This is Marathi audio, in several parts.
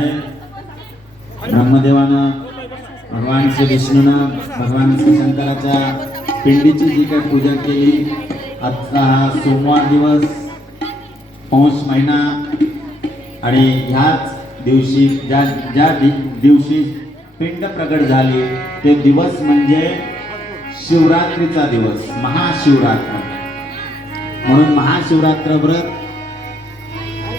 आहे. ब्रह्मदेवानं भगवान श्री विष्णूनं भगवान श्री शंकराच्या पिंडीची जी काही पूजा केली आजचा हा सोमवार दिवस पौष महिना आणि ह्याच दिवशी ज्या ज्या दिवशी पिंड प्रगट झाली ते दिवस म्हणजे शिवरात्रीचा दिवस महाशिवरात्र. म्हणून महाशिवरात्र व्रत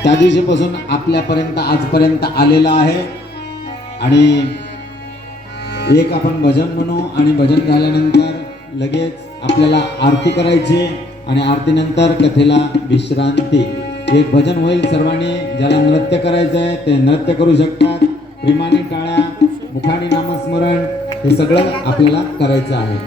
त्या दिवशीपासून आपल्यापर्यंत आजपर्यंत आलेलं आहे. आणि एक आपण भजन म्हणू आणि भजन झाल्यानंतर लगेच आपल्याला आरती करायची आणि आरतीनंतर कथेला विश्रांती. एक भजन होईल सर्वांनी ज्याला नृत्य करायचं आहे ते नृत्य करू शकतात. प्रेमाने टाळ्या मुखाने नामस्मरण हे सगळं आपल्याला करायचं आहे.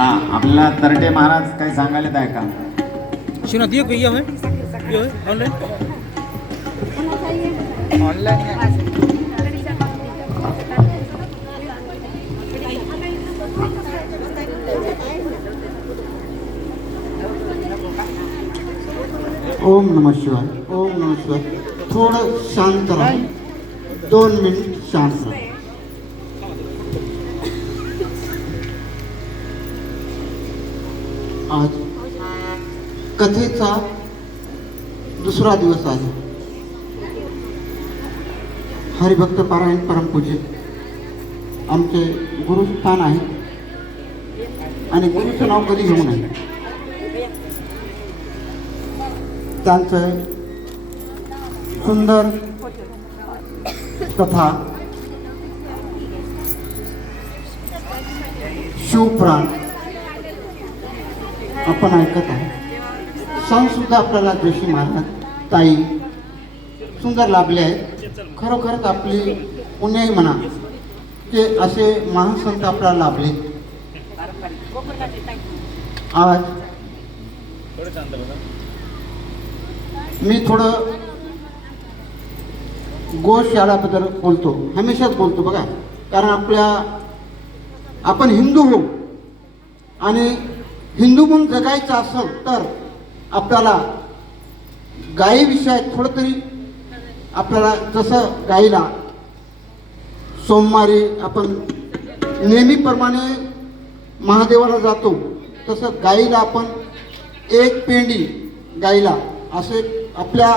हा आपल्याला तरटे महाराज काही सांगायला आहे का? शिवनाथ ये है है ऑनलाइन ओम नमः शिवाय ओम नमः शिवाय. थोडं शांत राहा. दोन मिनिट शांत. दुसरा दिवस आहे हरिभक्त पारायण परमपूज्य आमचे गुरुस्थान आहे. आणि गुरुचं नाव कधी घेऊ नये. त्यांचं सुंदर कथा. शिवप्राण. आपण ऐकत आहे सण सुद्धा आपल्याला जोशी महाराज ताई सुंदर लाभले आहेत. खरोखरच आपली पुण्याही म्हणा की असे महासंत आपल्याला लाभले. आज मी थोडं गोशाळाबद्दल बोलतो हमेशाच बोलतो बघा. कारण आपल्या आपण हिंदू हो आणि हिंदू म्हणून जगायचं असेल तर आपल्याला गायीविषयी थोडं तरी आपल्याला जसं गाईला सोमवारी आपण नेहमीप्रमाणे महादेवाला जातो तसं गाईला आपण एक पेंडी गाईला असे आपल्या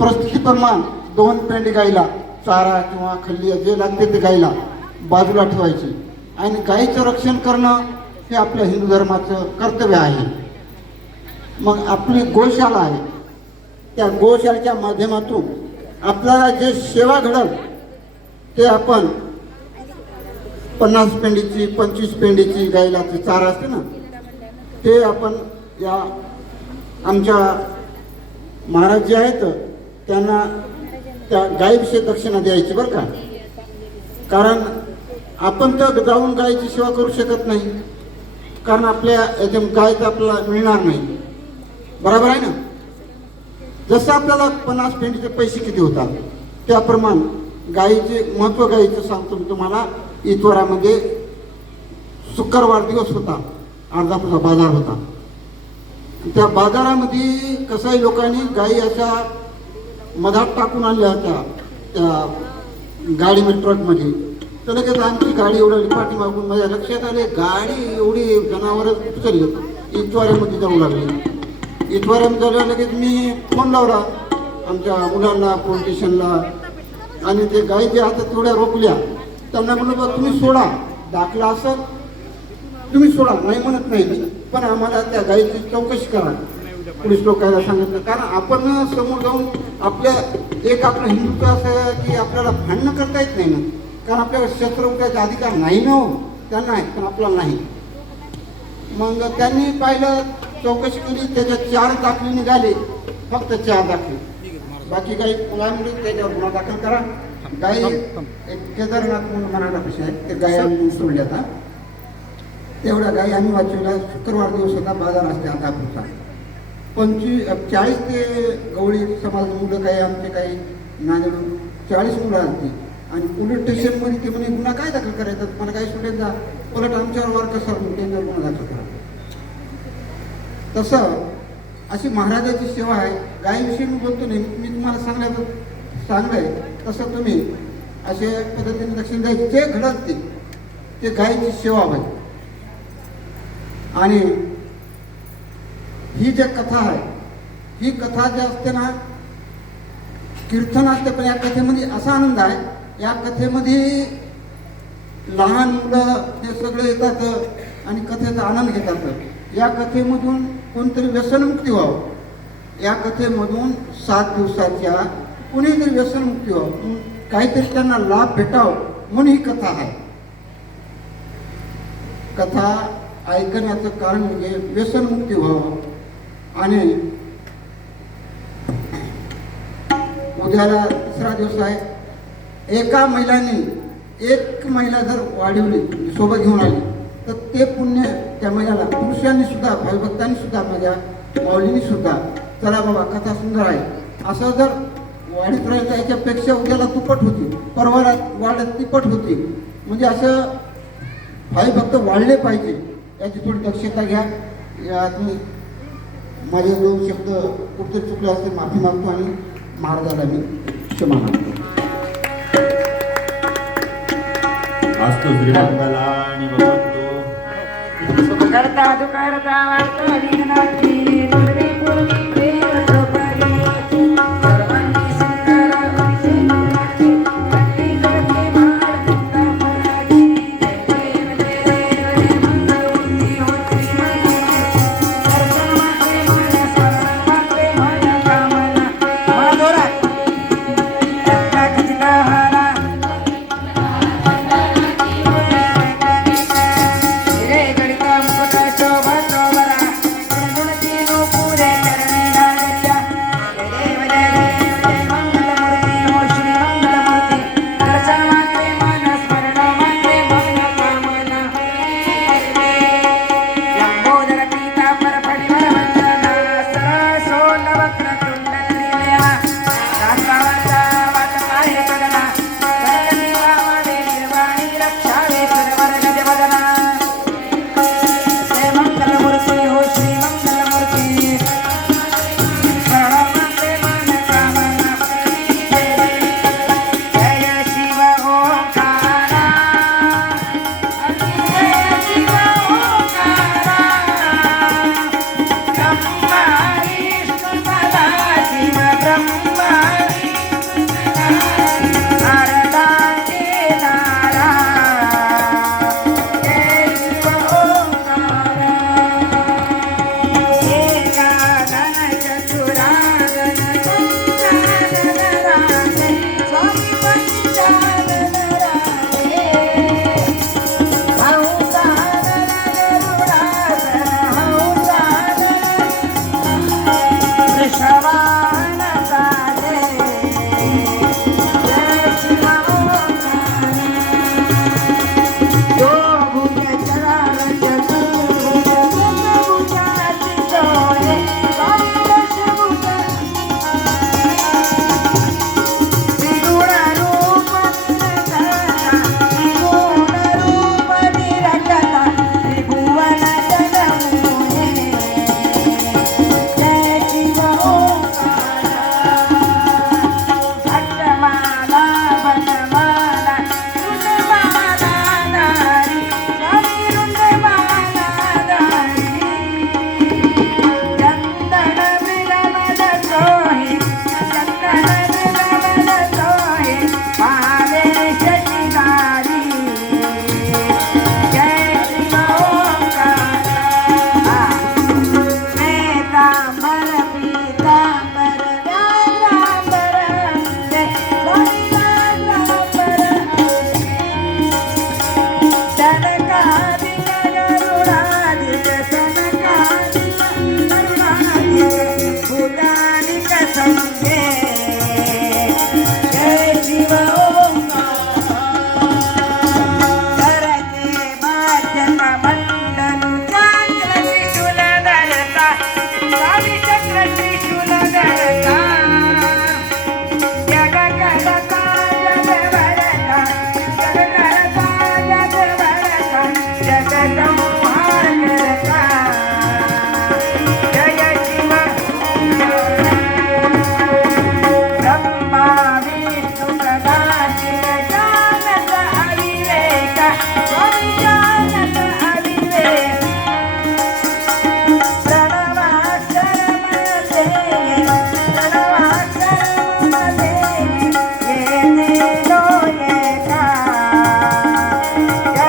परिस्थितीप्रमाण दोन पेंडी गाईला चारा किंवा खल्ली जे लागते ते गाईला बाजूला ठेवायची. आणि गाईचं रक्षण करणं हे आपल्या हिंदू धर्माचं कर्तव्य आहे. मग आपली गोशाला आहे. त्या गोशाळेच्या माध्यमातून आपल्याला जे सेवा घडल ते आपण पन्नास पेंडीची पंचवीस पेंडीची गाईला ते चारा असते ना ते आपण या आमच्या महाराज जे आहेत त्यांना त्या गायीविषयी दक्षिणा द्यायची बरं का. कारण आपण तर जाऊन गायीची सेवा करू शकत नाही. कारण आपल्या याच्या गाय तर आपल्याला मिळणार नाही. बरोबर आहे ना? जसं आपल्याला पन्नास पेंडीचे पैसे किती होतात त्याप्रमाणे गायीचे महत्त्व गायीचं सांगतो मी तुम्हाला. इतवारामध्ये शुक्रवार दिवस होता अर्धापूरचा बाजार होता. त्या बाजारामध्ये कसंही लोकांनी गायी अशा मधात टाकून आणल्या होत्या त्या गाडीमध्ये ट्रकमध्ये. तर लगेच आमची गाडी एवढं पाठीमागून माझ्या लक्षात आले गाडी एवढी जनावरच उचलली इतवाऱ्यामध्ये जाऊ लागली. इतवाऱ्यामध्ये झालं लगेच मी फोन लावला आमच्या मुलांना पोलीस स्टेशनला आणि ते गाई जे आता थोड्या रोखल्या. त्यांना म्हणलं बा तुम्ही सोडा. दाखला असं तुम्ही सोडा. नाही म्हणत नाही मी पण आम्हाला त्या गाईची चौकशी करा. पोलीस लोकांना सांगितलं. कारण आपण समोर जाऊन आपल्या एक आपलं हिंदुत्व असं आहे की आपल्याला भांडणं करता येत नाही ना. कारण आपल्याला शस्त्र उठायचा अधिकार नाही ना हो. त्यांना आहे पण आपला नाही. मग त्यांनी पाहिलं चौकशी केली त्याच्यात चार दाखले निघाले. फक्त चार दाखले. बाकी काही मुलांमुळे त्याच्यावर गुन्हा दाखल करा. गाई एक केदारनाथ म्हणून मराठा कशी आहे ते गाय आम्ही सोडल्या आता. तेवढ्या गाई आम्ही वाचवल्या. शुक्रवार दिवस होता बाजार असते अंधापूरचा पंचवीस चाळीस ते गवळी समाज मुलं काही आमचे काही नांदेडून चाळीस मुलं आलती. आणि पोलीस स्टेशनमध्ये ते म्हणे गुन्हा काय दाखल करायचा? मला काय सोडेल जा उलट आमच्यावर वार कसा गुन्हा दाखल करा. तसं अशी महाराजाची सेवा आहे. गायीविषयी मी बोलतो नाही. मी तुम्हाला सांगण्याचं सांगलंय तसं तुम्ही अशा पद्धतीने दक्षिण द्यायचे जे घडत ते ते गायीची सेवा होईल आणि ही जे कथा आहे ही कथा जी असते ना कीर्तन असते पण या कथेमध्ये असा आनंद आहे. या कथेमध्ये लहान मुलं हे सगळे येतात आणि कथेचा आनंद घेतात. या कथेमधून कोणतरी व्यसनमुक्ती व्हावं. या कथेमधून सात दिवसाच्या कुणीतरी व्यसनमुक्ती व्हावं. काहीतरी त्यांना लाभ भेटावं म्हणून ही कथा आहे. कथा ऐकण्याचं कारण म्हणजे व्यसनमुक्ती व्हावं. आणि उद्याला तिसरा दिवस आहे. एका महिलाने एक महिला जर वाढवली सोबत घेऊन आली तर ते पुण्य त्या महिलाला पुरुषांनी सुद्धा भाईभक्तांनी सुद्धा माझ्या माऊलींनी सुद्धा चला बाबा कथा सुंदर आहे. असं जर वाढीत राहिलं याच्यापेक्षा उद्याला तुपट होती. परवा वाढत तिपट होती. म्हणजे असं भाई भक्त वाढले पाहिजे. याची थोडी दक्षता घ्या. या मी माझे दोन शब्द कुठे चुकले असते माफी मागतो आणि महाराजाला मी क्षमा मागतो. असतो श्रीमंताला आणि भगवंतो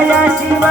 शिव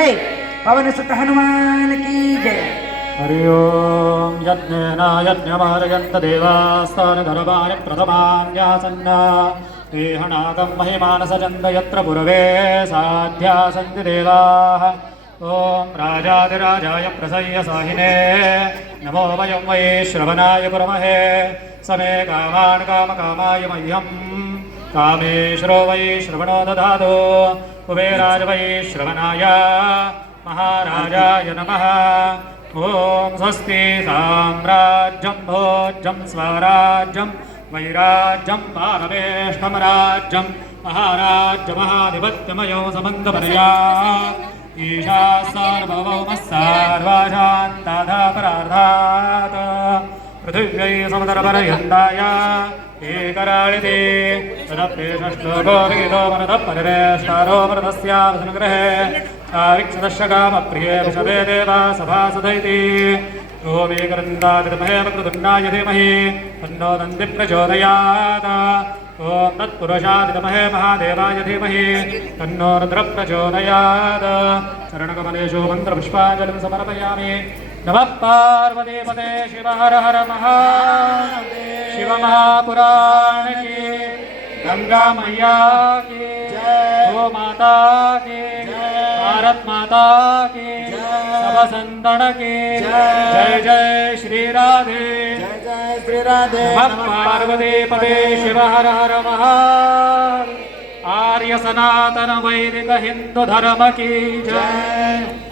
జై పవనసుత హనుమానికి జయ హరి ఓం యజ్ఞేన యజ్ఞమారయంత దేవాస్థానధరవాయ ప్రథమాన్యాసన్న దేహనాగం మహిమానసచంద యత్ర పురవే సాధ్యా సంతి దేవాః ఓం రాజాదిరాజాయ ప్రసయ్య సాహినే నమో వయం వయే శ్రవణాయ పురమహే సమే కామాన్ కామ కామాయ మహ్యం కామేశ్వరో వై శ్రవణో దదాదో वै श्रवणो दधातु कुबेराज वै श्रवणाय महाराजाय नमः ॐ स्वस्ति साम्राज्यं भोज्यं स्वराज्यं वैराज्यं पारवेष्टं राज्यं महाराज्यमहाधिपत्यमयो समन्तपदया ईशा सार्वभौमः सार्वाशान्ताधापरार्धात् पृथिव्यै समुदरपर्यन्ताय एकराळिते तदप्येषश्लोको गीतो मनतः परिवेष्टारो मृतस्यावसनुग्रहे आविक्षदशकामप्रिये विशदे देवा सभासदैति ओमेकरन्दादिमहे मकृदुण्डाय धीमहि तन्नो नन्दी प्रचोदयात् ॐ तत्पुरुषादितमहे महादेवाय धीमहि तन्नो रुद्र प्रचोदयात् चरणकमलेषु मन्त्रपुष्पाञ्जलिं समर्पयामि नमः पार्वतीपदे शिव हर हर महा। शिव महापुराण गंगा मैया की। गो माता की। भारत माता की। सब संतन जय जय श्री राधे जय जय श्री राधे। नमः पदे शिव हर हर महा। आर्य सनातन वैदिक हिंदू धर्म की जय।